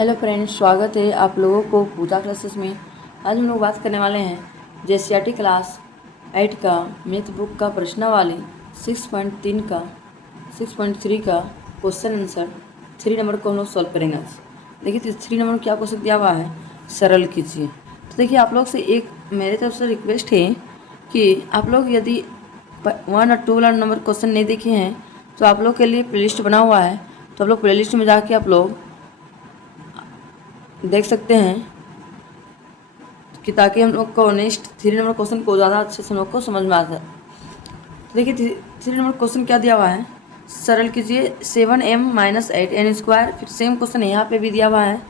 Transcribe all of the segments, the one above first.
Hello friends, स्वागत है आप लोगों को पूजा क्लासेस में। आज हम लोग बात करने वाले हैं जेसीईआरटी क्लास 8 का मैथ बुक का प्रश्नावली 6.3 का 6.3 का क्वेश्चन आंसर 3 नंबर को हम लोग सॉल्व करेंगे आज। देखिए 3 नंबर क्या क्वेश्चन दिया हुआ है, सरल कीजिए। तो देखिए आप लोग से एक मेरे तरफ से रिक्वेस्ट है कि आप लोग यदि 1 और 2 वाला नंबर क्वेश्चन नहीं देखे हैं तो आप लोग के लिए प्लेलिस्ट बना हुआ है, तो आप लोग प्लेलिस्ट में जाके आप लोग देख सकते हैं कि ताकि हम लोग को नेक्स्ट 3 नंबर क्वेश्चन को ज़्यादा अच्छे से हम लोग को समझ में आता है। तो देखिए 3 नंबर क्वेश्चन क्या दिया हुआ है, सरल कीजिए 7m - 8n²। फिर सेम क्वेश्चन यहाँ पे भी दिया हुआ है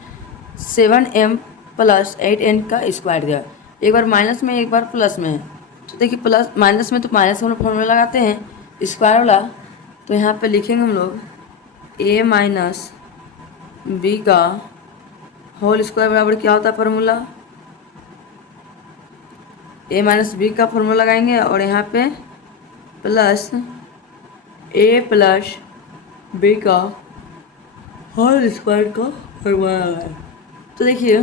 7m + 8n का स्क्वायर दिया, एक बार माइनस में एक बार प्लस में है। तो देखिए प्लस माइनस में तो माइनस हम लोग फॉर्मूला लगाते हैं स्क्वायर वाला, तो यहाँ पे लिखेंगे हम लोग a - b का होल स्क्वायर बराबर क्या होता है फार्मूला, a - b का फार्मूला लगाएंगे और यहाँ पे प्लस a + b का होल स्क्वायर का फार्मूला लगाएंगे। तो देखिए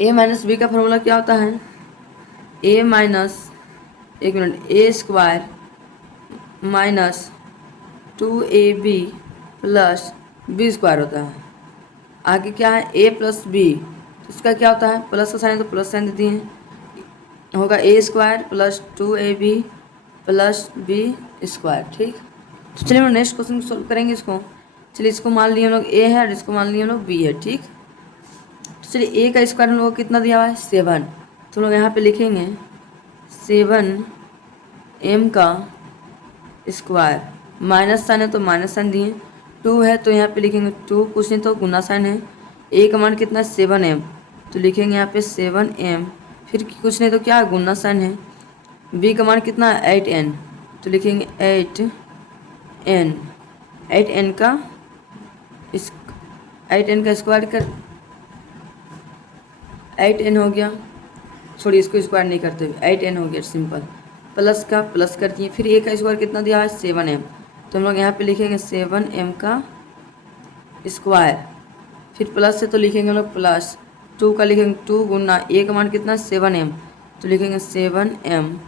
a - b का फार्मूला क्या होता है, a -2ab + b² होता है। आगे क्या है a + b, तो इसका क्या होता है प्लस का साइन, तो प्लस साइन दे दिए, होगा a² + 2ab + b²। ठीक, तो चलिए हम नेक्स्ट क्वेश्चन सॉल्व करेंगे इसको। चलिए इसको मान लिए हम लोग a है और इसको मान लिए हम लोग b है। ठीक, तो चलिए a का स्क्वायर हम लोग को कितना दिया हुआ है 7, तो हम लोग यहाँ पे लिखेंगे 7m का स्क्वायर, माइनस साइन है तो माइनस साइन दिए, 2 है तो यहाँ पे लिखेंगे 2, कुछ नहीं तो गुना साइन है, a का मान कितना है 7m, तो लिखेंगे यहाँ पे 7m, फिर कुछ नहीं तो क्या गुना साइन है, b का मान कितना है 8n, तो लिखेंगे 8n, 8n का 8n का स्क्वायर कर 8n हो गया, छोड़िए इसको स्क्वायर नहीं करते, 8n हो गया सिंपल, प्लस का प्लस कर दिए, फिर a का स्क्वायर कितना दिया है 7m, तो हम लोग यहाँ पे लिखेंगे 7m का स्क्वायर, फिर प्लस से तो लिखेंगे हम लोग प्लस 2 का लिखेंगे 2 गुना a का मान कितना 7m, तो लिखेंगे 7m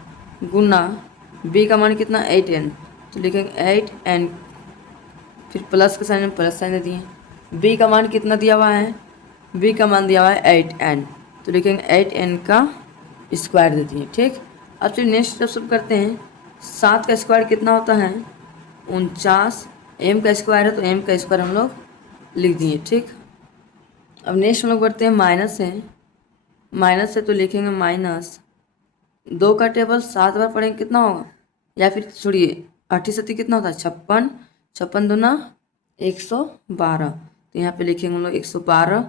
गुना b का मान कितना 8n, तो लिखेंगे 8n, फिर प्लस का साइन प्लस साइन दे दिए, b का मान कितना दिया हुआ है, b का मान दिया हुआ है 8n, तो लिखेंगे 8n का स्क्वायर दे दिए। ठीक, अब चलिए नेक्स्ट स्टेप सब करते हैं। 7 का स्क्वायर कितना होता है 49, m का स्क्वायर है तो m का स्क्वायर हम लोग लिख दिए। ठीक, अब नेक्स्ट हम लोग बढ़ते हैं माइनस है, माइनस है तो लिखेंगे माइनस 2 का टेबल 7 बार पढ़ेंगे कितना होगा, या फिर छोड़िए 8 कितना होता है 56, 56 दूना 112, तो यहाँ पे लिखेंगे हम लोग 112,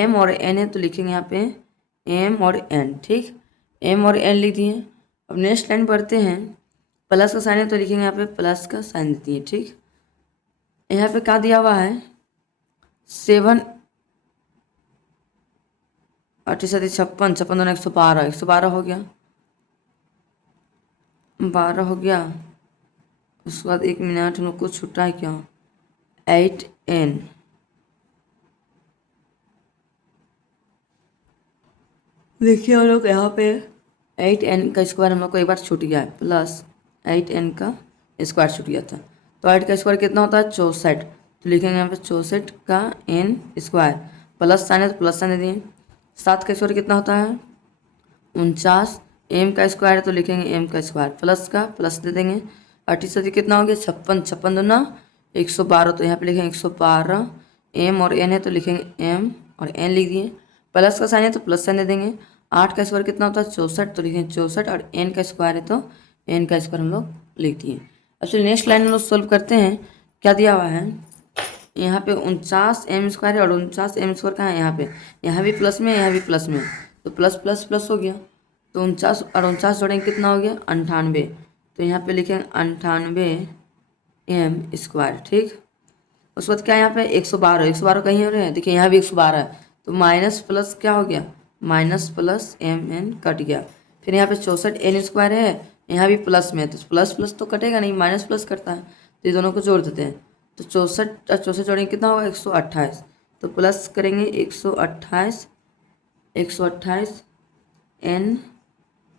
m और n है तो लिखेंगे यहाँ पे m और n। ठीक, m और n लिख दिए। अब नेक्स्ट लाइन पढ़ते हैं, प्लस का साइन है तो लिखेंगे यहाँ पे प्लस का साइन देती है। ठीक, यहाँ पे क्या दिया हुआ है 7, 8 56, 56 दूना 112, 112 हो गया, 12 हो गया, उसके बाद 1 मिनट हम लोग को छूटा है क्या 8n, देखिए हम लोग यहाँ पे 8n का स्क्वायर हम लोग को एक बार छूट गया है, प्लस 8n का स्क्वायर छूट गया था, तो 8 का स्क्वायर कितना होता है 64, तो लिखेंगे यहाँ पे 64 का n स्क्वायर, प्लस साइन है तो प्लस साइन दे दिए। 7 का स्क्वायर कितना होता है 49, m का स्क्वायर है तो लिखेंगे m का स्क्वायर, प्लस का प्लस दे देंगे, 8 कितना हो गया 56, 56 दूना 112, तो यहाँ पे लिखेंगे 112, m और n है तो लिखेंगे m और n लिख दिए, प्लस का साइन है तो प्लस साइन दे देंगे। 8 का स्क्वायर कितना होता है 64, तो लिखेंगे 64, और n का स्क्वायर है तो n का स्क्वायर हम लोग लिख दिए। अब चलिए नेक्स्ट लाइन हम लोग सोल्व करते हैं। क्या दिया हुआ है यहाँ पे 49m² है, और 49m² कहाँ है यहाँ भी प्लस में है, यहाँ भी प्लस में है, तो प्लस प्लस प्लस हो गया, तो 49 और 49 जोड़ेंगे कितना हो गया 98, तो यहाँ पे लिखेंगे 98m²। ठीक, उसके बाद क्या यहाँ पे 112, 112 कहीं हो रहे हैं, देखिए यहाँ भी 112 है, तो माइनस प्लस क्या हो गया माइनस प्लस mn कट गया, फिर यहाँ पे 64n² है, यहाँ भी प्लस में है, तो प्लस प्लस तो कटेगा नहीं, माइनस प्लस करता है, तो ये दोनों को जोड़ देते हैं, तो 64 और 64 जोड़ेंगे कितना होगा 128, तो प्लस करेंगे 128 n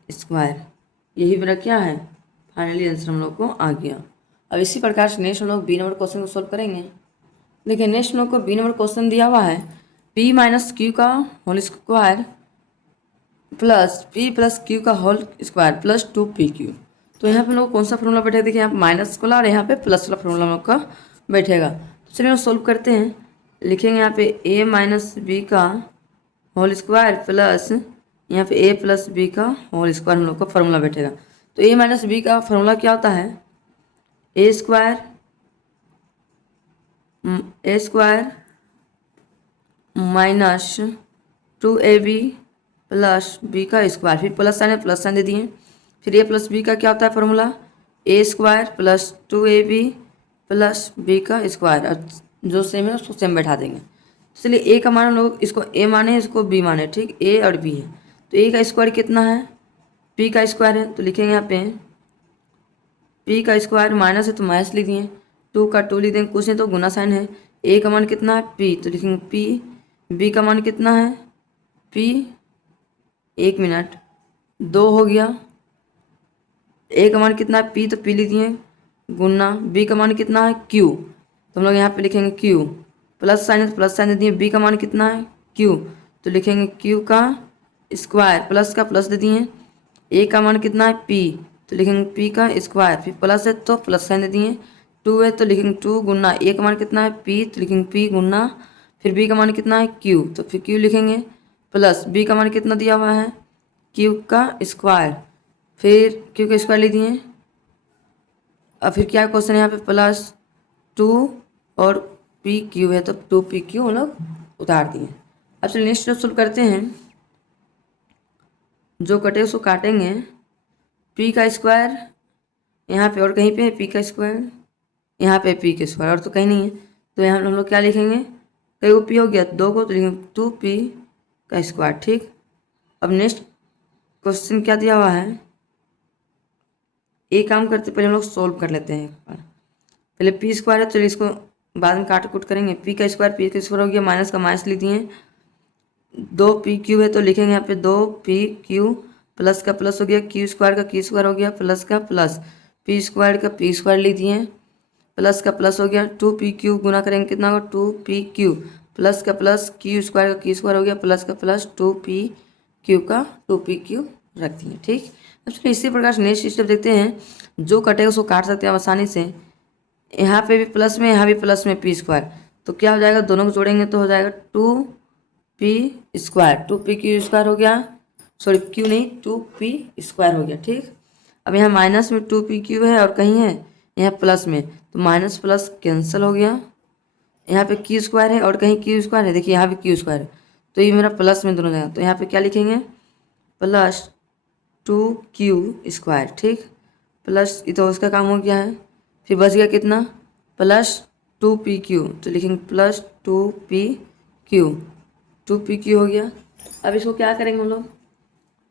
स्क्वायर। यही मेरा क्या है, फाइनली आंसर हम लोग को आ गया। अब इसी प्रकार से नेक्स्ट हम लोग बी नंबर क्वेश्चन को सोल्व करेंगे। देखिए नेक्स्ट हम लोग को बी नंबर क्वेश्चन दिया हुआ है p माइनस क्यू का whole square plus p plus Q का होल स्क्वायर प्लस 2pq। तो यहाँ पे हम लोग कौन सा फॉर्मूला बैठेगा, देखिए यहाँ पे माइनस वाला और यहाँ पे प्लस वाला फॉर्मूला हम लोग का बैठेगा। तो चलिए हम सोल्व करते हैं। लिखेंगे यहाँ पे a माइनस बी का होल स्क्वायर प्लस यहाँ पे a प्लस बी का होल स्क्वायर हम लोग का फॉर्मूला बैठेगा। तो a माइनस बी का फॉर्मूला क्या होता है, A square minus 2ab plus B का स्क्वायर, फिर प्लस साइन है प्लस साइन दे दिए। फिर ए प्लस बी का क्या होता है formula, A square plus 2ab plus B का स्क्वायर, और जो सेम है उसको सेम बैठा देंगे। चलिए ए का मान हम लोग इसको ए माने इसको बी माने, ठीक, ए और बी है। तो ए का स्क्वायर कितना है, पी का स्क्वायर है, तो लिखेंगे यहाँ पे पी का स्क्वायर माइनस है तो माइनस लिख दिए, 2 का 2 लिख देंगे, कुछ नहीं तो गुना साइन है। ए का मान कितना है पी, तो लिखेंगे पी। बी का मान कितना है पी, 1 मिनट 2 हो गया। ए का मान कितना है पी, तो पी लिख दिए गुना। बी का मान कितना है क्यू, तो हम लोग यहाँ पे लिखेंगे क्यू, प्लस साइन है तो प्लस साइन दे दिए। बी का मान कितना है क्यू, तो लिखेंगे क्यू का स्क्वायर, प्लस का प्लस दे दिए। ए का मान कितना है पी, तो लिखेंगे पी का स्क्वायर, फिर प्लस है तो प्लस साइन दे दिए। 2 है तो लिखेंगे 2 गुना, ए का मान कितना है पी, तो लिखेंगे पी गुना। फिर बी का मान कितना है क्यू, तो फिर क्यू लिखेंगे प्लस बी का मान कितना दिया हुआ है क्यू का स्क्वायर, फिर क्यू का स्क्वायर ले दिए। अब फिर क्या क्वेश्चन है यहाँ पे, प्लस 2 और पी क्यू है तो 2pq हम लोग उतार दिए। अब चलिए नेक्स्ट स्टेप सोल्व करते हैं। जो कटे उसको काटेंगे, पी का स्क्वायर यहाँ पे और कहीं पे है पी का स्क्वायर, यहाँ पे पी का स्क्वायर और तो कहीं नहीं है। तो यहाँ हम लोग क्या लिखेंगे, कई को पी हो गया 2 को, तो लिखेंगे 2p का स्क्वायर, ठीक। अब नेक्स्ट क्वेश्चन क्या दिया हुआ है, एक काम करते पहले हम लोग सोल्व कर लेते हैं एक बार। पहले पी स्क्वायर है, चलिए इसको बाद में काट कूट करेंगे। पी का स्क्वायर हो गया, माइनस का माइनस लिख दिए। 2pq है तो लिखेंगे यहाँ पे 2pq, प्लस का प्लस हो गया, क्यू स्क्वायर का क्यू स्क्वायर हो गया, प्लस का प्लस, पी स्क्वायर का पी स्क्वायर लिख दिए, प्लस का प्लस हो गया। 2pq गुना करेंगे कितना होगा 2pq, प्लस का प्लस क्यू स्क्वायर का क्यू स्क्वायर हो गया, प्लस का प्लस 2pq का 2pq रख दिए, ठीक। अब चलिए इसी प्रकार से नेक्स्ट स्टेप देखते हैं। जो कटेगा उसको काट सकते हैं आप आसानी से। यहाँ पे भी प्लस में, यहाँ भी प्लस में पी स्क्वायर, तो क्या हो जाएगा, दोनों को जोड़ेंगे तो हो जाएगा 2p स्क्वायर, 2pq स्क्वायर हो गया, सॉरी क्यू नहीं 2p स्क्वायर हो गया, ठीक। अब यहाँ माइनस में 2pq है और कहीं है यहाँ प्लस में, तो माइनस प्लस कैंसिल हो गया। यहाँ पे क्यू स्क्वायर है और कहीं क्यू स्क्वायर है, देखिए यहाँ पे क्यू स्क्वायर है, तो ये मेरा प्लस में दोनों जगह, तो यहाँ पे क्या लिखेंगे प्लस 2q स्क्वायर, ठीक। प्लस ये तो उसका काम हो गया है। फिर बच गया कितना प्लस 2pq, तो लिखेंगे प्लस 2pq हो गया। अब इसको क्या करेंगे हम लोग,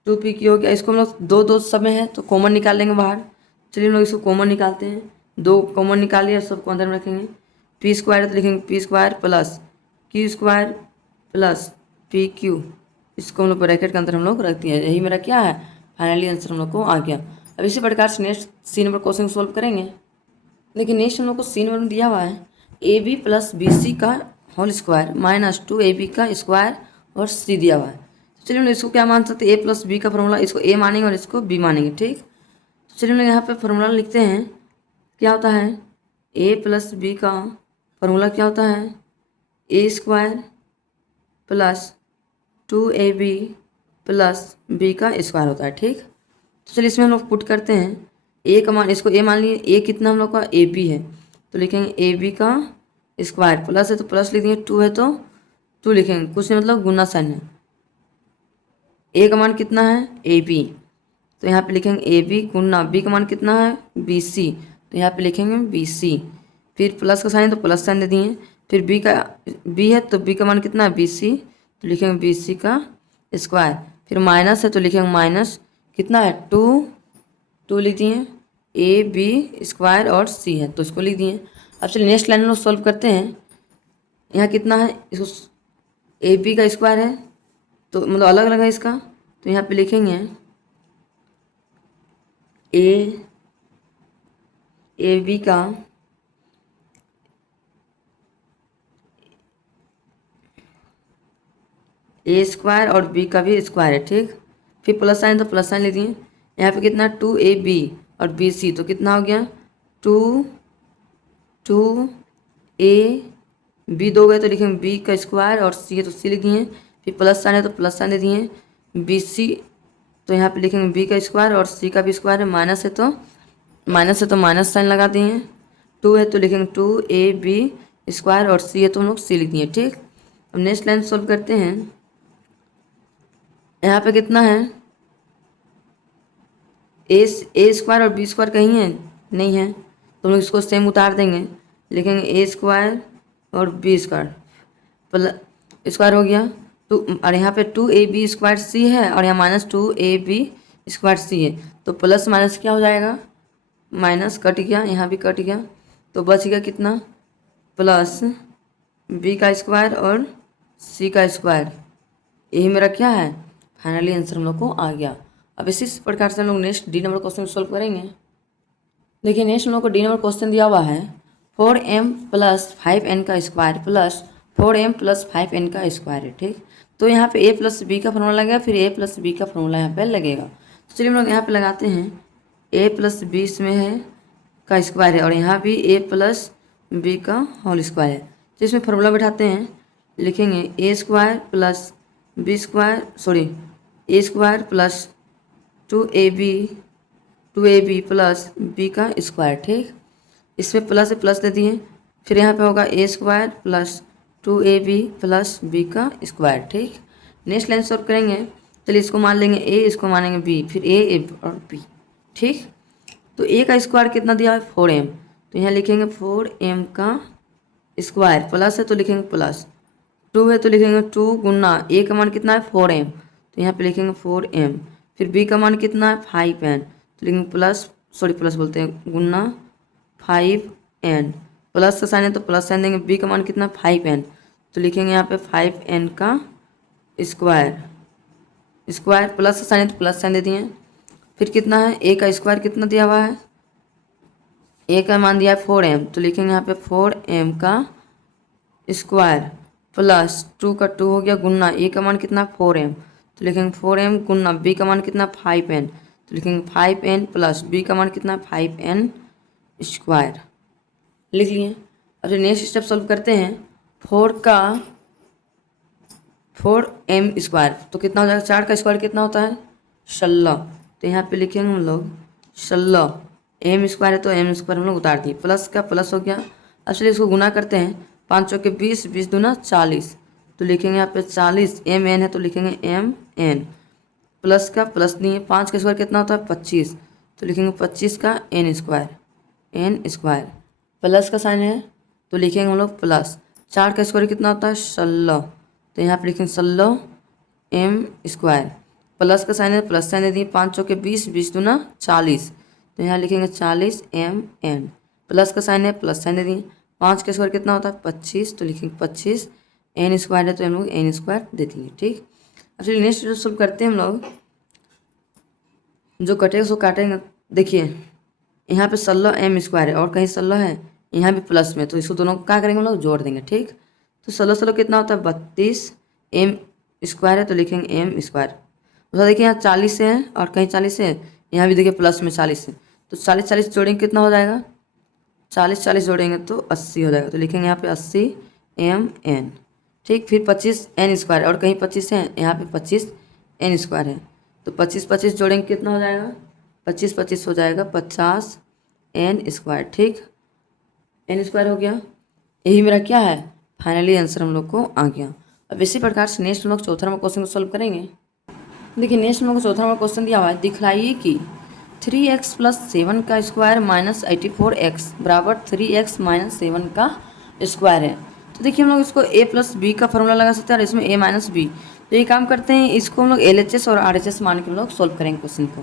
2pq हो गया, इसको हम लोग दो दो सब में है तो कॉमन निकाल लेंगे बाहर। चलिए हम लोग इसको कॉमन निकालते हैं, 2 कॉमन निकाल लिया, सबको अंदर में रखेंगे। पी स्क्वायर तो लिखेंगे P square plus Q square plus pq, इसको हम लोग ब्रैकेट के अंदर हम लोग रख दिए। यही मेरा क्या है, फाइनली आंसर हम लोग को आ गया। अब इसी प्रकार से next C number question solve करेंगे। लेकिन नेक्स्ट हम लोग को सी नंबर में दिया हुआ है A B plus B C का होल स्क्वायर माइनस 2ab का स्क्वायर और सी दिया हुआ है। तो चलिए हम इसको क्या मान सकते हैं, ए प्लस बी का फॉर्मूला, इसको ए मानेंगे और इसको बी मानेंगे, ठीक। तो चलिए हम लोग यहाँ पे फॉर्मूला लिखते हैं। क्या होता है, ए प्लस बी का फॉर्मूला क्या होता है, A square plus 2ab plus B का स्क्वायर होता है, ठीक। तो चलिए इसमें हम लोग पुट करते हैं। ए का मान, इसको ए मान लिए, ए कितना हम लोग का ए बी है, तो लिखेंगे ए बी का स्क्वायर, प्लस है तो प्लस लिख देंगे, 2 है तो 2 लिखेंगे, कुछ नहीं मतलब गुना साइन है। ए का मान कितना है ए बी, तो यहाँ पे लिखेंगे ए बी गुना, बी का मान कितना है बी सी, तो यहाँ पे लिखेंगे बी सी, फिर प्लस का साइन तो प्लस साइन दे दिए। फिर बी का बी है तो बी का मान कितना है बी सी, तो लिखेंगे बी सी का स्क्वायर। फिर माइनस है तो लिखेंगे माइनस कितना है 2 लिख दिए, ए बी स्क्वायर और सी है तो इसको लिख दिए। अब चलिए नेक्स्ट लाइन में लोग सॉल्व करते हैं। यहाँ कितना है, इसको ए बी का स्क्वायर है तो मतलब अलग अलग है इसका, तो यहाँ पे लिखेंगे ए बी का ए स्क्वायर और बी का भी स्क्वायर है, ठीक। फिर प्लस साइन तो प्लस साइन ले दिए। यहाँ पे कितना 2ab और बी सी, तो कितना हो गया 2a दो गए तो लिखेंगे बी का स्क्वायर और सी है तो सी लिख दिए। फिर प्लस साइन है तो प्लस साइन दे दिए। बी सी तो यहाँ पे लिखेंगे बी का स्क्वायर और सी का भी स्क्वायर है। माइनस है तो माइनस साइन लगा दिए। 2 है तो लिखेंगे 2ab स्क्वायर और सी है तो हम लोग सी लिख दिए, ठीक। अब नेक्स्ट लाइन सॉल्व करते हैं। यहाँ पे कितना है ए स्क्वायर और बी स्क्वायर कहीं है नहीं है, तो हम लोग इसको सेम उतार देंगे, लिखेंगे ए स्क्वायर और बी स्क्वायर प्लस स्क्वायर हो गया टू, और यहाँ पे 2ab स्क्वायर सी है और यहाँ माइनस 2ab स्क्वायर सी है, तो प्लस माइनस क्या हो जाएगा, माइनस कट गया, यहाँ भी कट गया, तो बच गया कितना प्लस बी का स्क्वायर और सी का स्क्वायर। यही मेरा क्या है फाइनली आंसर हम लोग को आ गया। अब इसी प्रकार से हम लोग next D number question solve करेंगे। देखिए नेक्स्ट हम लोग को डी नंबर क्वेश्चन दिया हुआ है 4m प्लस 5n का square plus 4m plus 5n का स्क्वायर है, ठीक। तो यहाँ पे a प्लस बी का फॉर्मूला लगेगा, फिर a प्लस बी का फॉर्मूला यहाँ पे लगेगा। तो चलिए हम लोग यहाँ पे लगाते हैं a प्लस बी इसमें है का स्क्वायर है और यहाँ भी a प्लस बी का होल स्क्वायर है, तो इसमें फॉर्मूला बैठाते हैं, लिखेंगे A square plus B square A square plus 2ab plus B का स्क्वायर, ठीक। इसमें प्लस से प्लस दे दिए, फिर यहाँ पे होगा A square plus 2ab plus B का स्क्वायर, ठीक। नेक्स्ट लाइन सॉल्व करेंगे, चलिए इसको मान लेंगे ए, इसको मानेंगे बी, फिर ए और बी, ठीक। तो ए का स्क्वायर कितना दिया है 4m, तो यहाँ लिखेंगे 4m का स्क्वायर, प्लस है तो लिखेंगे प्लस, 2 है तो लिखेंगे 2 गुना ए का मान कितना है 4m, तो यहाँ पे लिखेंगे 4m, फिर बी का मान कितना है 5n, तो लिखेंगे प्लस बोलते हैं गुना 5n, प्लस का साइन है तो प्लस साइन देंगे, बी का मान कितना 5n, तो लिखेंगे यहाँ पे 5n का स्क्वायर प्लस का साइन है तो प्लस साइन दे दिए। फिर कितना है ए का स्क्वायर कितना दिया हुआ है, ए का मान दिया है 4m, तो लिखेंगे यहाँ पे 4m का स्क्वायर प्लस 2 का 2 हो गया गुना ए का मान कितना 4m, तो लिखेंगे 4m गुना बी का मान कितना 5n, तो लिखेंगे 5n प्लस बी का मान कितना 5n स्क्वायर, लिख लिए। अब नेक्स्ट स्टेप सॉल्व करते हैं। 4m स्क्वायर तो कितना हो जाएगा, 4 का स्क्वायर कितना होता है 16, तो यहाँ पे लिखेंगे हम लोग 16, m स्क्वायर है तो m स्क्वायर हम लोग उतार दिए, प्लस का प्लस हो गया। अब चलिए इसको गुना करते हैं, 5 चौके 20, 20 दूना 40, तो लिखेंगे यहाँ पे 40, mn है तो लिखेंगे mn, प्लस का प्लस दिए, 5 का स्क्वायर कितना होता है 25, तो लिखेंगे 25 का n स्क्वायर, प्लस का साइन है तो लिखेंगे हम लोग प्लस, 4 का स्क्वायर कितना होता है 16, तो यहाँ पे लिखेंगे 16 m स्क्वायर, प्लस का साइन है प्लस साइन दे दिए, 5 चौके 20, 20 दूना 40, तो यहाँ लिखेंगे 40 mn, प्लस का साइन है प्लस साइन दे दिए, 5 का स्क्वायर कितना होता है 25, तो लिखेंगे 25 n स्क्वायर है तो हम लोग n स्क्वायर दे दिए, ठीक। अब चलिए नेक्स्ट सॉल्व करते हैं हम लोग, जो कटेगा उसको काटेंगे। देखिए यहाँ पे 16 m स्क्वायर है और कहीं 16 है, यहाँ भी प्लस में, तो इसको दोनों को क्या करेंगे हम लोग जोड़ देंगे, ठीक। तो 16 कितना होता है 32 m स्क्वायर है तो लिखेंगे m स्क्वायर। तो देखिए यहाँ 40 है और कहीं 40 है, यहाँ भी देखिए प्लस में 40 है, तो 40 जोड़ेंगे कितना हो जाएगा, 40 जोड़ेंगे तो 80 हो जाएगा, तो लिखेंगे यहाँ पे 80 mn, ठीक। फिर 25 n स्क्वायर और कहीं 25 है, यहाँ पे 25 n स्क्वायर है, तो 25 जोड़ेंगे कितना हो जाएगा 25 हो जाएगा 50 n स्क्वायर, ठीक। n स्क्वायर हो गया, यही मेरा क्या है फाइनली आंसर हम लोग को आ गया। अब इसी प्रकार से नेक्स्ट हम लोग चौथा नंबर क्वेश्चन को सॉल्व करेंगे। देखिए नेक्स्ट हम लोग को चौथा नंबर क्वेश्चन दिया हुआ है, दिखलाइए कि 3x प्लस 7 का स्क्वायर माइनस 84x बराबर 3x माइनस 7 का स्क्वायर है। तो देखिए हम लोग इसको a प्लस बी का फॉर्मूला लगा सकते हैं और इसमें a माइनस बी, तो ये काम करते हैं, इसको हम लोग LHS और RHS मान के हम लोग सॉल्व करेंगे क्वेश्चन को।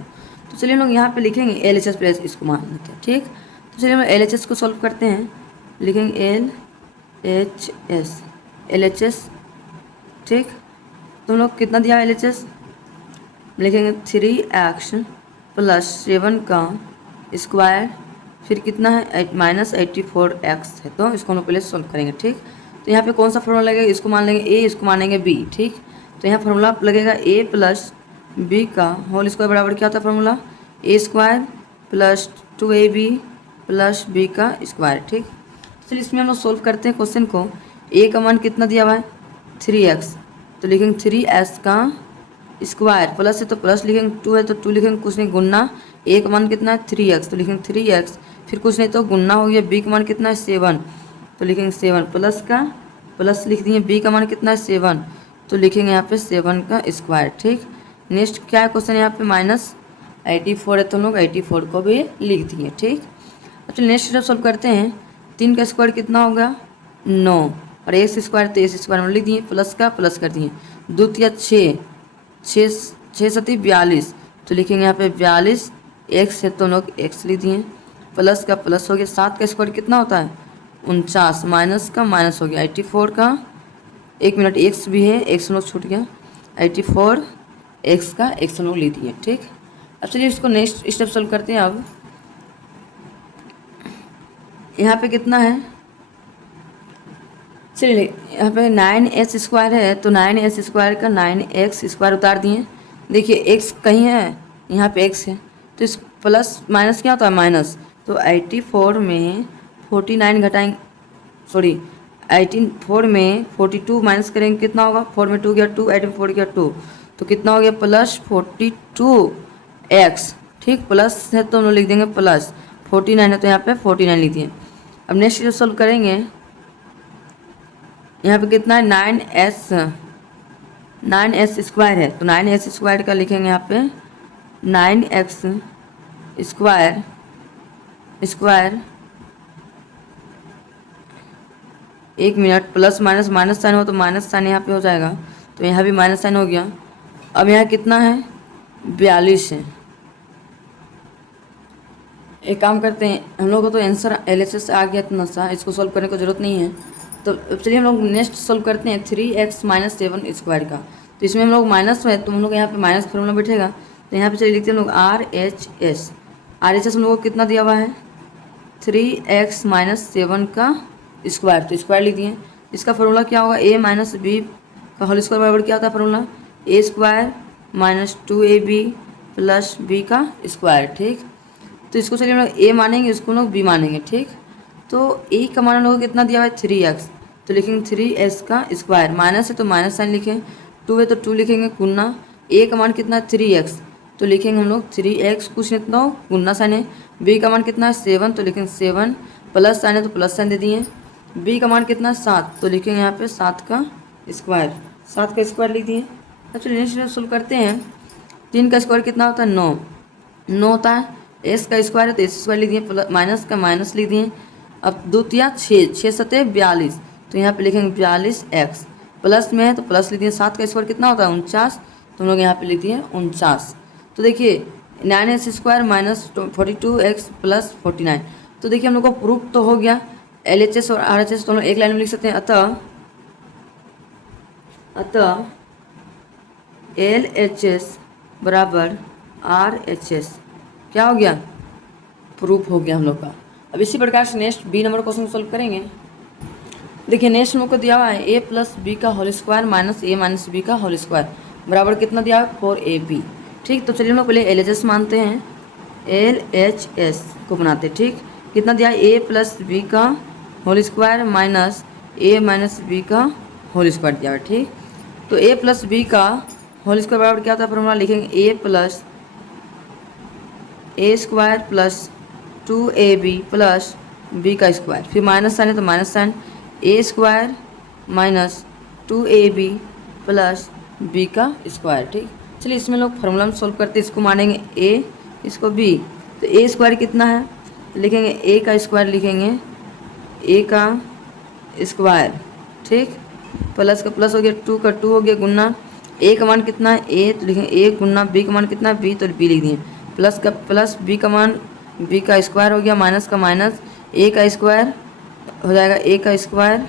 तो चलिए हम लोग यहाँ पे लिखेंगे LHS प्लस इसको मान लेते हैं, ठीक। तो चलिए हम LHS को सॉल्व करते हैं, लिखेंगे LHS, LHS, ठीक। तो हम लोग कितना दिया है LHS, लिखेंगे 3x प्लस 7 का स्क्वायर, फिर कितना है -84x है। तो इसको हम लोग पहले सॉल्व करेंगे, ठीक। तो यहाँ पे कौन सा फॉर्मूला लगेगा, इसको मान लेंगे a, इसको मानेंगे b, ठीक। तो यहाँ फॉर्मूला लगेगा a प्लस b का होल स्क्वायर बराबर क्या होता है formula, a square plus 2ab plus b का स्क्वायर, ठीक। चलिए इसमें हम लोग सोल्व करते हैं क्वेश्चन को। a का मान कितना दिया हुआ है 3x, तो लिखेंगे 3x का स्क्वायर, प्लस है तो प्लस लिखेंगे, 2 है तो 2 लिखेंगे, कुछ नहीं गुन्ना, a का मान कितना है 3x, तो लिखेंगे 3x, फिर कुछ नहीं तो गुन्ना हो गया, b का मान कितना है 7, तो लिखेंगे 7 प्लस का प्लस लिख दिए, b का मान कितना है 7, तो लिखेंगे यहाँ पे 7 का स्क्वायर, ठीक। नेक्स्ट क्या है क्वेश्चन, यहाँ पे -84 है तो हम लोग 84 को भी लिख दिए, ठीक। अब चलिए नेक्स्ट स्टेप सॉल्व करते हैं। 3 का स्क्वायर कितना होगा 9, और एक्स स्क्वायर तो एक्स स्क्वायर में लिख दिए, प्लस का प्लस कर दिए, 2 या 6, 6 सती 42, तो लिखेंगे यहाँ पे 42, एक्स है तो हम लोग एक्स लिख दिए, प्लस का प्लस हो गया, 7 का स्क्वायर कितना होता है 49, माइनस का माइनस हो गया 84 का, 1 मिनट एक्स भी है, एक्स हम लोग छूट गया, 84 एक्स का एक्स हम लोग लिख दिए, ठीक। अब चलिए इसको नेक्स्ट स्टेप सॉल्व करते हैं। अब यहाँ पे कितना है, चलिए यहाँ पे 9x स्क्वायर है, तो 9x स्क्वायर का 9x स्क्वायर उतार दिए, देखिए x कहीं है, यहाँ पे x है, तो इस प्लस माइनस क्या होता है माइनस, तो 84 में 49 घटाएंगे, सॉरी 84 में 42 माइनस करेंगे, कितना होगा, 4 में 2 गया 2, 8 में 4 गया 2, तो कितना हो गया प्लस 42x, ठीक। प्लस है तो हम लोग लिख देंगे प्लस, 49 है तो यहाँ पे 49 लिख दिए। अब नेक्स्ट जो सॉल्व करेंगे, यहाँ पे कितना है 9s स्क्वायर है, तो 9s स्क्वायर का लिखेंगे यहाँ पे 9x square square, 1 minute, plus minus minus sign हो तो माइनस साइन यहाँ पे हो जाएगा, तो यहाँ भी माइनस साइन हो गया। अब यहाँ कितना है 42 है। एक काम करते हैं, हम लोग को तो आंसर LHS आ गया इतना सा, इसको सॉल्व करने की ज़रूरत नहीं है। तो चलिए हम लोग नेक्स्ट सॉल्व करते हैं 3x माइनस 7 स्क्वायर का। तो इसमें हम लोग माइनस है तो हम लोग यहाँ पे माइनस फॉर्मूला बैठेगा, तो यहाँ पे चलिए लिखते हैं हम लोग RHS हम लोग को कितना दिया हुआ है 3x माइनस 7 का स्क्वायर, तो स्क्वायर लिख दिए। इसका फॉर्मूला क्या होगा a माइनस बी का होल स्क्वायर बराबर क्या होता है formula, a square minus 2ab plus b का स्क्वायर, ठीक। तो इसको चलिए हम लोग a मानेंगे, इसको लोग b मानेंगे, ठीक। तो a का मान हम लोग को कितना दिया हुआ है 3x, तो लिखेंगे 3x का स्क्वायर, माइनस है तो माइनस साइन लिखें, 2 है तो 2 लिखेंगे गुन्ना, a का मान कितना है 3x, तो लिखेंगे हम लोग 3x, कुछ नहीं तो गुन्ना साइन है, b का मान कितना है 7, तो लिखेंगे 7, प्लस साइन है तो प्लस साइन दे दिए, b का मान कितना है 7, तो लिखेंगे यहाँ पे 7 का स्क्वायर, 7 का स्क्वायर लिख दिए। अब चलिए नेक्स्ट सोल्व करते हैं। 3 का स्क्वायर कितना होता है 9 होता है, एस का स्क्वायर है तो एस स्क्वायर लिख दिए, माइनस का माइनस लिख दिए। अब 2 या 6 सते 42, तो यहाँ पे लिखेंगे 42x, प्लस में है तो प्लस लिख दिए, 7 का स्क्वायर कितना होता है 49, तो हम लोग यहाँ पे लिख दिए 49। तो देखिए 9x square minus 42x plus 49, तो देखिए हम लोग को प्रूफ तो हो गया, LHS और RHS तो हम लोग एक लाइन में लिख सकते हैं। अतः LHS बराबर RHS क्या हो गया, प्रूफ हो गया हम लोग का। अब इसी प्रकार से next B number question solve करेंगे। देखिए नेक्स्ट हम लोग को दिया हुआ है a प्लस बी का whole square minus a minus B का होल स्क्वायर बराबर कितना दिया है 4ab, ठीक। तो चलिए हम लोग पहले LHS मानते हैं, LHS को बनाते हैं, ठीक। कितना दिया है a प्लस बी का whole square minus a minus B का होल स्क्वायर दिया है, ठीक। तो a प्लस बी का होल स्क्वायर बराबर क्या होता है फॉर्मूला, लिखेंगे a plus a square plus 2ab plus b का स्क्वायर, फिर माइनस साइन है तो minus sign, a square minus 2ab plus b का स्क्वायर, ठीक। चलिए इसमें लोग फार्मूला में सोल्व करते हैं, इसको मानेंगे a, इसको b, तो a स्क्वायर कितना है, लिखेंगे a का स्क्वायर, लिखेंगे a का स्क्वायर, ठीक, प्लस का प्लस हो गया, 2 का 2 हो गया गुन्ना, a का मान कितना है a, तो लिखेंगे a गुन्ना b का मान कितना है b, तो b लिख दिए, प्लस का प्लस b का मान b का स्क्वायर हो गया, माइनस का माइनस, a का स्क्वायर हो जाएगा a का स्क्वायर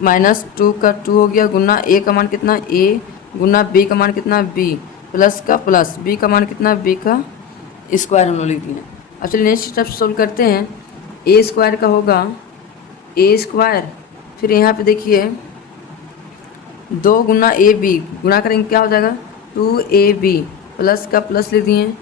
-2 का 2 हो गया, गुना ए का मान कितना ए, गुना बी का मान कितना बी, प्लस का प्लस बी का मान कितना बी का स्क्वायर हम लोग लिख दिए। अब चलिए नेक्स्ट स्टेप सोल्व करते हैं। ए स्क्वायर का होगा ए स्क्वायर, फिर यहाँ पे देखिए 2 गुना ए बी, गुना करेंगे क्या हो जाएगा 2ab, प्लस का प्लस लिख दिए,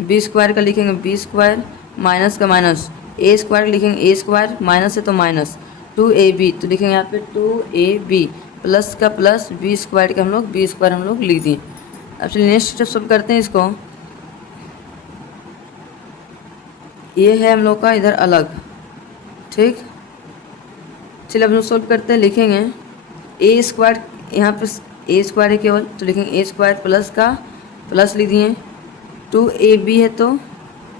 बी स्क्वायर का लिखेंगे बी स्क्वायर, माइनस का माइनस, ए स्क्वायर लिखेंगे ए स्क्वायर, माइनस है तो माइनस 2ab, तो लिखेंगे यहाँ पे 2ab, प्लस का प्लस बी स्क्वायर का हम लोग बी स्क्वायर हम लोग लिख दिए। अब चलिए नेक्स्ट स्टेप सोल्व करते हैं इसको। ये है हम लोग का इधर अलग, ठीक। चलिए अब हम सोल्व करते हैं, लिखेंगे ए स्क्वायर, यहाँ पे ए स्क्वायर है केवल, तो लिखेंगे ए स्क्वायर, प्लस का प्लस लिख दिए, 2ab है तो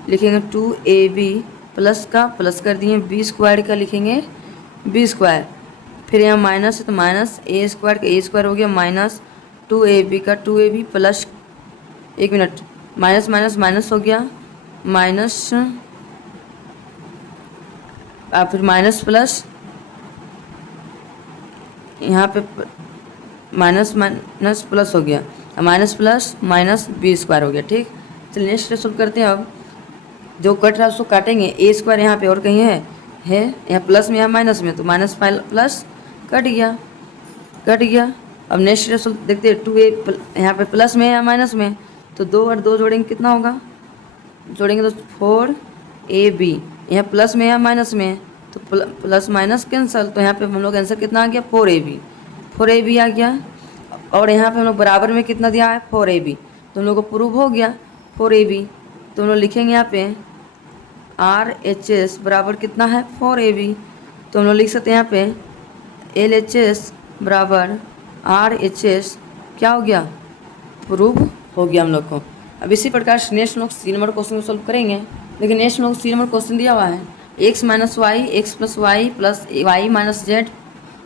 लिखेंगे 2ab, प्लस का प्लस कर दिए, बी स्क्वायर का लिखेंगे बी स्क्वायर, फिर यहाँ माइनस है तो माइनस ए स्क्वायर का ए स्क्वायर हो गया, माइनस 2ab का 2ab, प्लस एक मिनट माइनस माइनस माइनस हो गया, माइनस फिर माइनस प्लस, यहाँ पे माइनस माइनस प्लस हो गया, minus plus minus B square हो गया, ठीक। चलिए नेक्स्ट सोल्व करते हैं। अब जो कट रहा है उसको काटेंगे, ए स्क्वायर यहाँ पे और कहीं है यहाँ प्लस में यहाँ माइनस में, तो माइनस प्लस कट गया। अब नेक्स्ट सोल्व देखते हैं, 2a यहाँ पे प्लस में या माइनस में, तो 2 और 2 जोड़ेंगे कितना होगा, जोड़ेंगे तो 4ab, यहाँ प्लस में या माइनस में, तो प्लस माइनस कैंसल, तो यहाँ पे हम लोग आंसर कितना आ गया 4ab आ गया। और यहाँ पे हम लोग बराबर में कितना दिया है 4ab, तो हम लोग को प्रूव हो गया 4ab, तो हम लोग लिखेंगे यहाँ पे RHS बराबर कितना है 4ab, तो हम लोग लिख सकते हैं यहाँ पे LHS बराबर RHS, क्या हो गया प्रूव हो गया हम लोग को। अब इसी प्रकार से नेक्स्ट लोग सी नंबर क्वेश्चन को सोल्व करेंगे। लेकिन नेक्स्ट लोग सी नंबर क्वेश्चन दिया हुआ है x minus Y, X plus Y plus Y minus Z,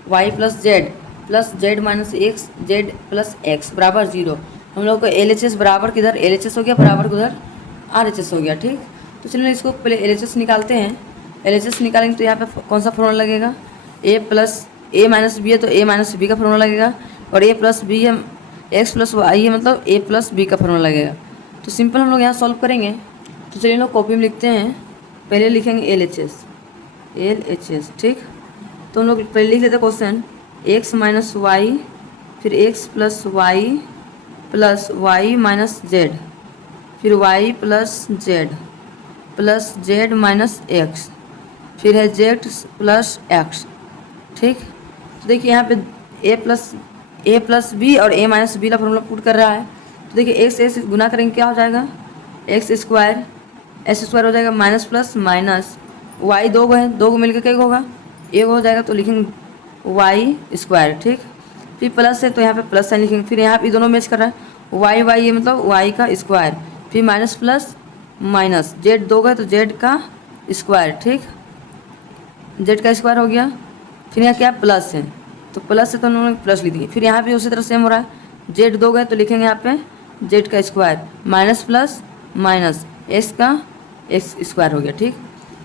Y plus Z plus Z minus X, Z plus X बराबर 0। हम लोग को LHS बराबर किधर LHS हो गया, बराबर किधर RHS हो गया, ठीक। तो चलिए इसको पहले LHS निकालते हैं। LHS निकालेंगे तो यहाँ पे कौन सा फॉर्मूला लगेगा, a plus a minus B है तो a माइनस बी का फॉर्मूला लगेगा, और a प्लस बी है x प्लस वाई है मतलब a प्लस बी का फॉर्मूला लगेगा। तो सिंपल हम लोग यहाँ सॉल्व करेंगे। तो चलिए लोग कॉपी में लिखते हैं, पहले लिखेंगे LHS, ठीक। तो हम लोग पहले लिख लेते हैं क्वेश्चन, x माइनस वाई, फिर x plus Y minus Z, फिर y plus Z minus X, फिर है जेड प्लस एक्स, ठीक। तो देखिए यहाँ पे a प्लस बी और a माइनस बी का फॉर्मूला पुट कर रहा है। तो देखिए x गुना करेंगे क्या हो जाएगा एक्स स्क्वायर हो जाएगा, माइनस प्लस माइनस y 2 है, 2 को मिलकर क्या होगा एक हो जाएगा, तो लिखेंगे वाई स्क्वायर, ठीक। फिर प्लस है तो यहाँ पे प्लस साइन लिखेंगे, फिर यहाँ पे दोनों मैच कर रहा है वाई ये मतलब वाई का स्क्वायर, फिर माइनस प्लस माइनस, जेड 2 है तो जेड का स्क्वायर, ठीक, जेड का स्क्वायर हो गया। फिर यहाँ क्या प्लस है तो प्लस है तो उन्होंने प्लस लिख दिए, फिर यहाँ पे उसी तरह सेम हो रहा है, जेड 2 है तो लिखेंगे यहाँ पे जेड का square, minus plus minus x का एक्स स्क्वायर हो गया, ठीक।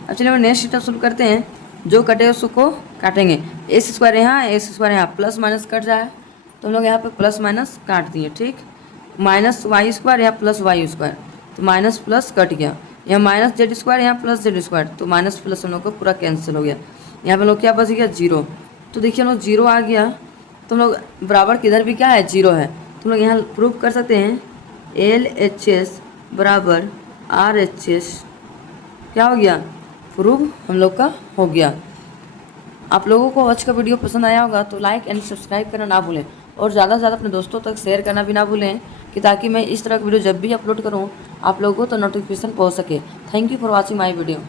अब चलिए हम नेक्स्ट स्टेप शुरू करते हैं, जो कटे उसको काटेंगे, एक्स स्क्वायर यहाँ प्लस माइनस कट जाए, तो हम लोग यहाँ पे प्लस माइनस काट दिए, ठीक। माइनस वाई स्क्वायर या प्लस वाई स्क्वायर, तो माइनस प्लस कट गया, यहाँ माइनस जेड स्क्वायर यहाँ प्लस जेड स्क्वायर, तो माइनस प्लस हम लोग को पूरा कैंसिल हो गया, यहाँ पे लोग क्या बच गया 0। तो देखिए हम लोग 0 आ गया, तो हम लोग बराबर किधर भी क्या है 0 है, तो हम लोग यहाँ प्रूव कर सकते हैं LHS बराबर RHS, क्या हो गया प्रूव हम लोग का हो गया। आप लोगों को आज का वीडियो पसंद आया होगा तो लाइक एंड सब्सक्राइब करना ना भूलें, और ज़्यादा से ज़्यादा अपने दोस्तों तक शेयर करना भी ना भूलें, कि ताकि मैं इस तरह की वीडियो जब भी अपलोड करूं आप लोगों को तो नोटिफिकेशन पहुंच सके। Thank you for watching my video.